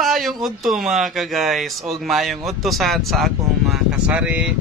Maayong udto mga ka-guys, og maayong udto sad sa akong mga kasari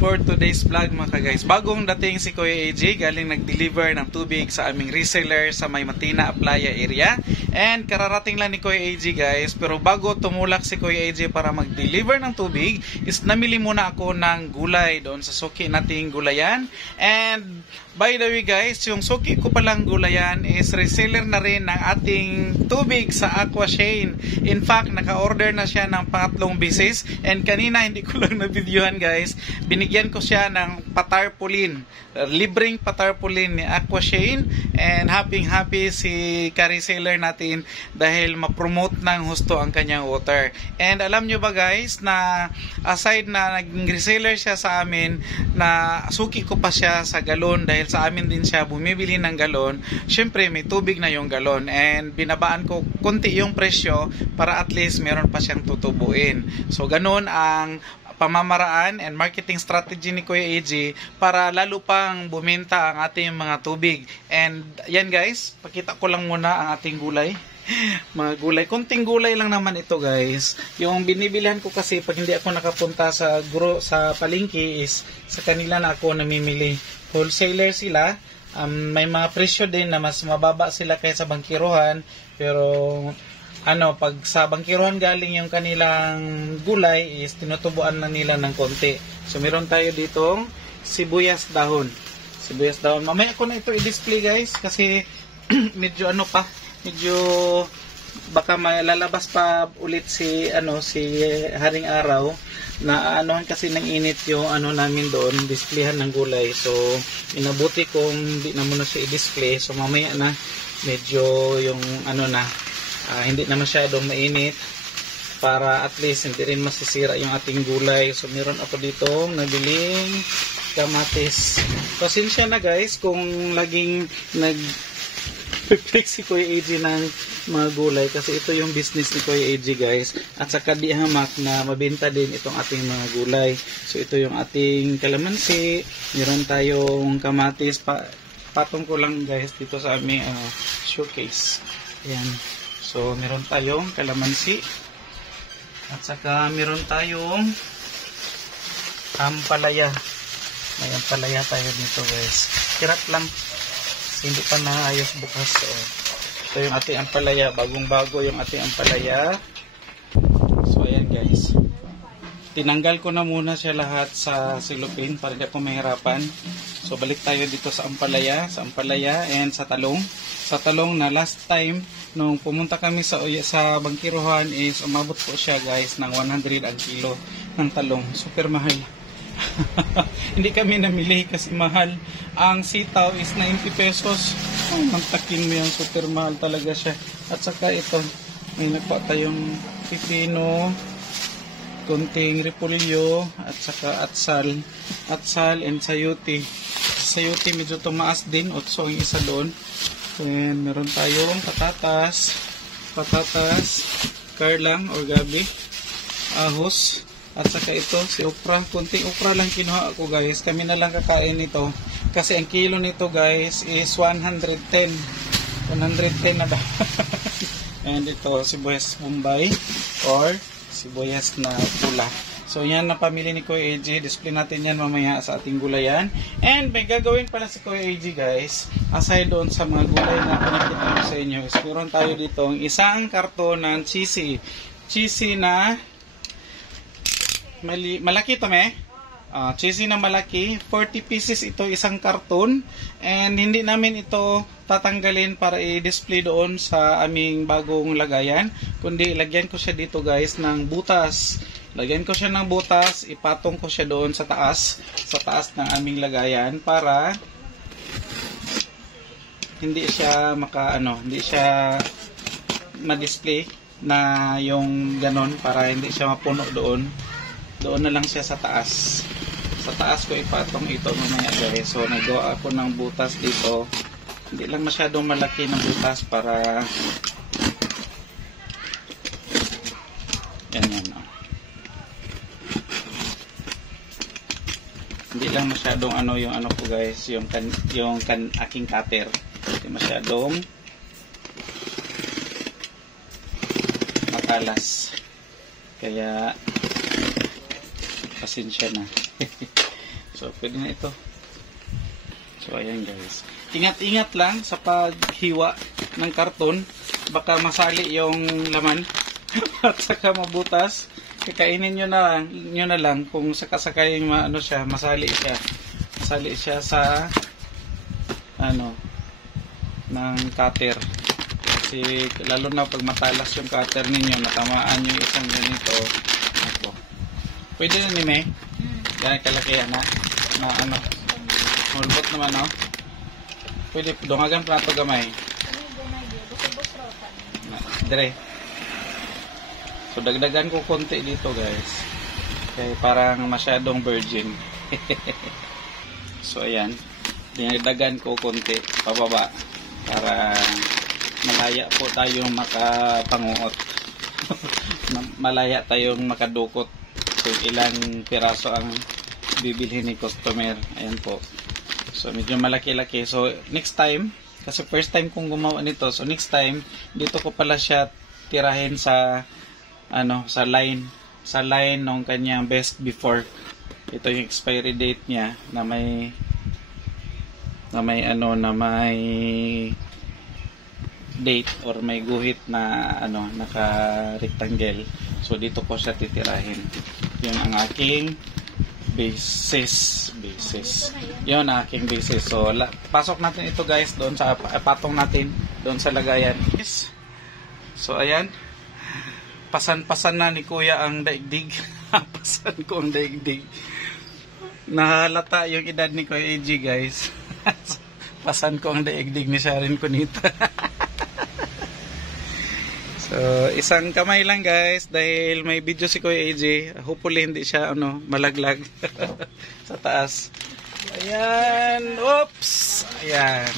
for today's vlog mga ka-guys. Bagong dating si Kuya AJ, galing nag-deliver ng tubig sa aming reseller sa May Matina, Aplaya area. And kararating lang ni Kuya AJ guys, pero bago tumulak si Kuya AJ para mag-deliver ng tubig, is namili muna ako ng gulay doon sa suki nating gulayan. And by the way guys, yung suki ko palang gulayan is reseller na rin ng ating tubig sa Aquashane. In fact, naka-order na siya ng pangatlong beses. And kanina hindi ko lang na-videohan guys, binigyan ko siya ng patarpaulin, libreng patarpaulin ni Aquashane. And happy si ka-reseller natin dahil ma-promote ng husto ang kanyang water. And alam nyo ba guys na aside na naging reseller siya sa amin, na suki ko pa siya sa galon dahil sa amin din siya bumibili ng galon. Syempre may tubig na yung galon and binabaan ko konti yung presyo para at least meron pa siyang tutubuin. So ganun ang pamamaraan and marketing strategy ni Kuya AJ para lalo pang bumenta ang ating mga tubig. And yan guys, pakita ko lang muna ang ating gulay. Mga gulay, konting gulay lang naman ito guys. Yung binibilihan ko kasi pag hindi ako nakapunta sa palengke is sa kanila na ako namimili. Wholesaler sila, may mga presyo din na mas mababa sila kaysa bangkiruhan, pero pag sa bangkiruhan galing yung kanilang gulay is tinutubuan na nila ng konti. So meron tayo ditong sibuyas dahon. Mamaya ko na ito i-display guys kasi medyo medyo baka lalabas pa ulit si Haring Araw na kasi ng init yung namin doon, displayhan ng gulay. So inabuti kong hindi na muna siya i-display. So mamaya na medyo yung hindi na masyadong mainit para at least hindi rin masisira yung ating gulay. So meron ako dito nabiling kamatis. Pasensya na guys kung laging nag-fix si Kuya AJ ng mga gulay kasi ito yung business ni Kuya AJ guys, at saka di hamak na mabenta din itong ating mga gulay. So ito yung ating kalamansi, meron tayong kamatis, patong ko lang guys dito sa aming showcase. Ayan. So meron tayong kalamansi at saka meron tayong ampalaya. May ampalaya tayo dito guys, kirap lang, hindi pa naayos bukas. So, ito yung ating ampalaya, bagong-bago yung ating ampalaya. So ayan guys, tinanggal ko na muna siya lahat sa silupin para hindi ako mahirapan. So balik tayo dito sa ampalaya and sa talong. Sa talong na last time nung pumunta kami sa bangkiruhan is umabot po siya guys ng 100 ang kilo ng talong. Super mahal. Hindi kami namili kasi mahal. Ang sitaw is 90 pesos. Ang taking mo yan, super mahal talaga siya. At saka ito, may nagpa tayong pipino, konting repolyo, at saka atsal and sayuti. Sayuti medyo tumaas din, 8 ang isa doon. And meron tayong patatas, karlang or gabi, ahos, at saka ito si okra. Kunting okra lang kinuha ako guys, kami na lang kakain nito kasi ang kilo nito guys is 110 na ba. And ito sibuyas bombay or sibuyas na pula. So yan na pamili ni Kuya AJ, display natin yan mamaya sa ating gulayan. And may gagawin pala si Kuya AJ guys, aside doon sa mga gulay na pinakita ko sa inyo, is meron tayo dito isang karton ng cheesy na malaki to cheesy na malaki, 40 pieces ito, isang karton. And hindi namin ito tatanggalin para i-display doon sa aming bagong lagayan, kundi lagyan ko siya dito guys ng butas. Lagyan ko siya ng butas, ipatong ko siya doon sa taas ng aming lagayan para hindi siya hindi siya ma-display na yung ganon, para hindi siya mapuno doon na lang siya sa taas. Sa taas ko ipatong ito mamaya guys. So nagawa ako ng butas dito, hindi lang masyadong malaki ng butas para yan. Hindi lang masyadong yung ko guys, yung aking cutter, hindi masyadong matalas. Kaya pasensya na. So pwede na ito. So ayan guys. Ingat-ingat lang sa paghiwa ng karton. Baka masali yung laman. At saka mabutas. Kakainin nyo na lang kung sakasakay ano siya, masali siya. Masali siya sa ano ng cutter. Kasi lalo na pag matalas yung cutter ninyo, natamaan yung isang ganito. Ako. Pwede na ni May. Ganyan kalaki na ano. Mulbot naman no. Pwede dungagan pa ito gamay. Dire. So dagdagan ko konti dito guys. Kaya parang masyadong virgin. So ayan. Dinagdagan ko konti pababa para malaya po tayong makapanguot. Malaya tayong makadukot kung ilang piraso ang bibilhin ni customer. Ayan po. So medyo malaki-laki. So next time, kasi first time kong gumawa nito. So next time, dito ko pala siya tirahin sa ano, sa line ng kanyang best before. Ito yung expiry date niya na may date or may guhit na ano, naka-rectangle. So dito ko siya titirahin. Yun ang aking basis. Yun ang aking basis. So pasok natin ito guys doon sa patong natin doon sa lagayan. So ayan. Pasan-pasan na ni Kuya ang daigdig. Pasan ko ang daigdig. Nahalata yung edad ni Kuya AG guys. Pasan ko ang daigdig ni Sharon Cunita. So, isang kamay lang guys dahil may video si Kuya AJ. Hopefully hindi siya malaglag sa taas. Ayan, oops. Ayan.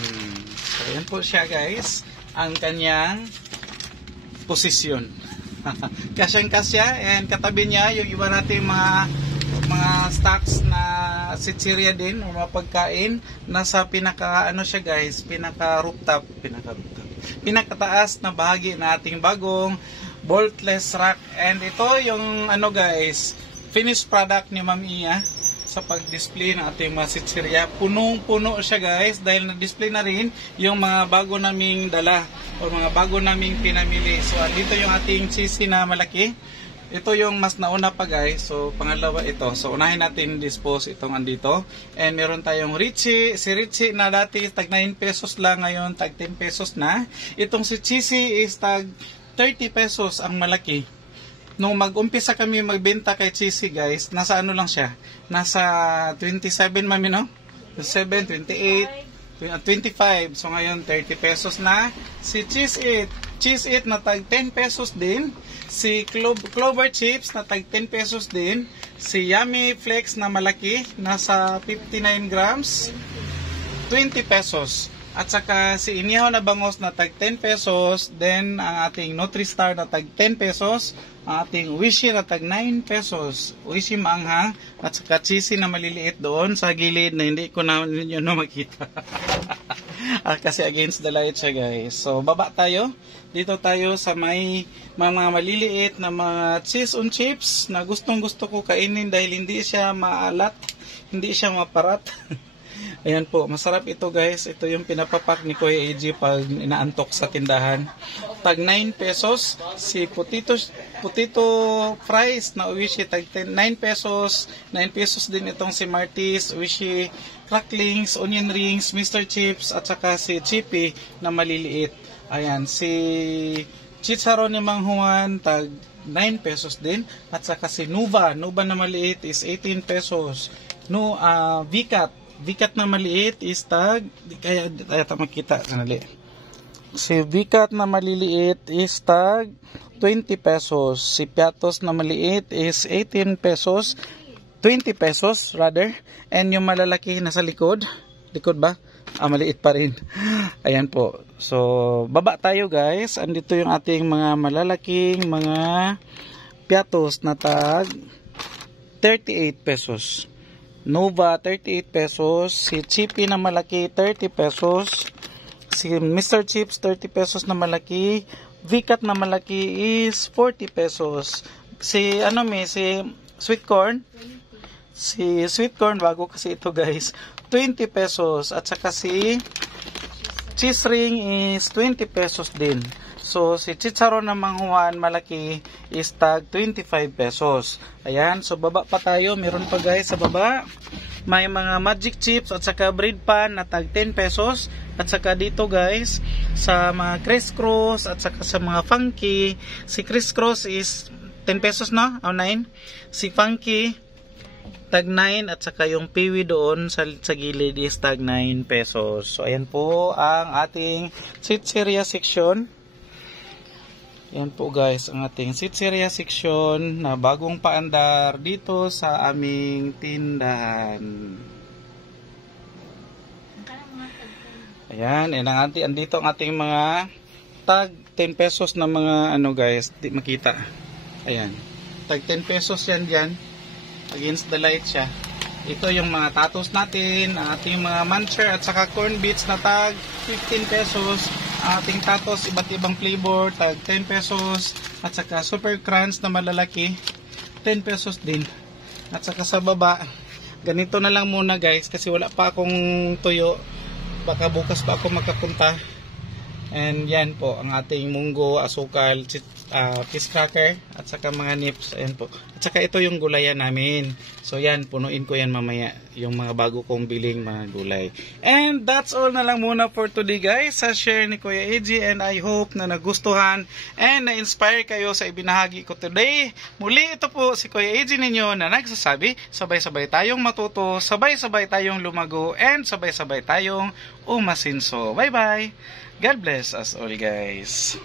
So, ayan po siya guys. Ang kanyang posisyon. Kasyang-kasya and katabi niya yung iba nating mga stocks na sitsirya din o mga pagkain nasa pinaka siya guys, pinaka rooftop, pinakataas na bahagi na ating bagong boltless rack. And ito yung guys, finished product ni Ma'am Iya sa pag-display ng ating mga sitsirya. Punong-puno siya guys dahil na-display na rin yung mga bago naming dala o mga bago naming pinamili. So dito yung ating cheesy na malaki. Ito yung mas nauna pa guys. So pangalawa ito. So unahin natin dispose itong andito. And meron tayong Richie. Si Richie na dati tag 9 pesos lang, ngayon tag 10 pesos na. Itong si Cheesy is tag 30 pesos ang malaki. Nung mag-umpisa kami magbenta kay Cheesy guys, nasa lang siya? Nasa 27 mami no? 27, 28, 25. So ngayon 30 pesos na. Si Cheese It na tag 10 pesos din. Si Clover Chips na tag 10 pesos din. Si Yummy Flex na malaki, nasa 59 grams, 20 pesos. At saka si Inihaw na Bangos na tag 10 pesos. Then ang ating Nutristar na tag 10 pesos. Ang ating Wishy na tag 9 pesos. Wishy maanghang. At saka Cheesy na maliliit doon sa gilid na hindi ko na ninyo makita. Kasi against the light siya guys. So baba tayo. Dito tayo sa may mga maliliit na mga cheese on chips na gustong gusto ko kainin dahil hindi siya maalat. Hindi siya maparat. Ayan po, masarap ito guys. Ito yung pinapapak ni Kuya AG pag inaantok sa tindahan. Tag 9 pesos. Si potato fries na Wishy tag 9 pesos. 9 pesos din itong si Martis, Wishy, cracklings, onion rings, Mr. Chips, at saka si Chippy na maliliit. Ayan, si Chicharon ni Mang Juan tag 9 pesos din. At saka si Nuva na maliit is 18 pesos. Vicat na maliit is tag, kaya makita kanali. Si Vicat na maliliit is tag 20 pesos. Si Piatos na maliit is 18 pesos. 20 pesos rather. And yung malalaki nasa likod ba? Maliit pa rin. Ayan po. So, baba tayo guys. Andito yung ating mga malalaking mga Piatos na tag 38 pesos. Nova 38 pesos, si Chippy na malaki 30 pesos, si Mr. Chips 30 pesos na malaki, VCAT na malaki is 40 pesos. Si sweet corn. Si sweet corn, bago kasi ito guys, 20 pesos. At saka si cheese ring is 20 pesos din. So, si chicharon na manghuan malaki is tag 25 pesos. Ayan, so baba pa tayo. Meron pa guys sa baba. May mga magic chips at saka bread pan na tag 10 pesos. At saka dito guys, sa mga crisscross at saka sa mga funky, si crisscross is 10 pesos no? O 9. Si funky, tag 9 at saka yung piwi doon sa gilid is tag 9 pesos. So, ayan po ang ating chicheria section. Yan po guys, ang ating sitseria section na bagong paandar dito sa aming tindahan. Ayan, andito ang ating mga tag 10 pesos na mga guys, di makita. Ayan, tag 10 pesos yan dyan. Against the light siya. Ito yung mga tatos natin, ang ating mga muncher at saka corn bits na tag 15 pesos. Ating tatos, iba't ibang flavor, tag 10 pesos. At saka super crunch na malalaki, 10 pesos din. At saka sa baba, ganito na lang muna guys, kasi wala pa akong tuyo. Baka bukas pa ako makapunta. And yan po, ang ating munggo, asukal, fish cracker, at saka mga nips. Ayan po. At saka ito yung gulayan namin. So yan, punuin ko yan mamaya. Yung mga bago kong biling mga gulay. And that's all na lang muna for today guys. Sa share ni Kuya AJ. And I hope na nagustuhan and na-inspire kayo sa ibinahagi ko today. Muli ito po si Kuya AJ ninyo na nagsasabi, sabay-sabay tayong matuto, sabay-sabay tayong lumago, and sabay-sabay tayong umasinso. Bye-bye! God bless us all guys.